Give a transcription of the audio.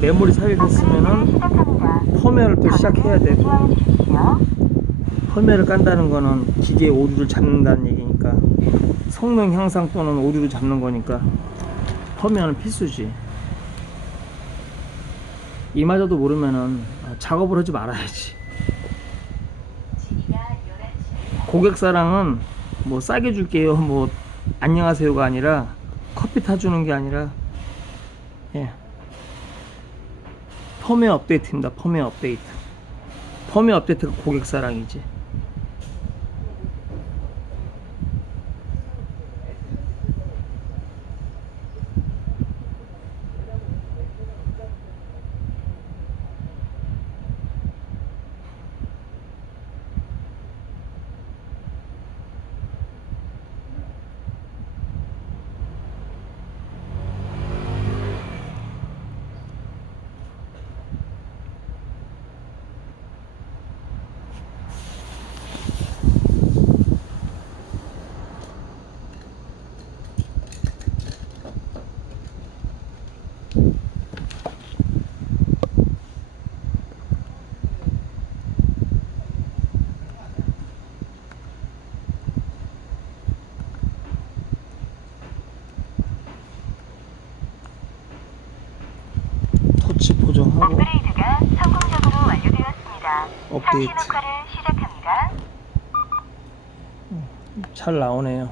메모리 삽입했으면은. 펌웨어를 또 시작해야 되고. 펌웨어를 깐다는 거는 기계의 오류를 잡는다는 얘기니까 성능 향상 또는 오류를 잡는 거니까 펌웨어는 필수지 이마저도 모르면은 아, 작업을 하지 말아야지 고객 사랑은 뭐 싸게 줄게요 뭐 안녕하세요가 아니라 커피 타주는 게 아니라 예 펌웨어 업데이트입니다. 펌웨어 업데이트. 펌웨어 업데이트가 고객 사랑이지 터치 보정하고 업그레이드가 성공적으로 완료되었습니다. 업데이트. 시작합니다. 잘 나오네요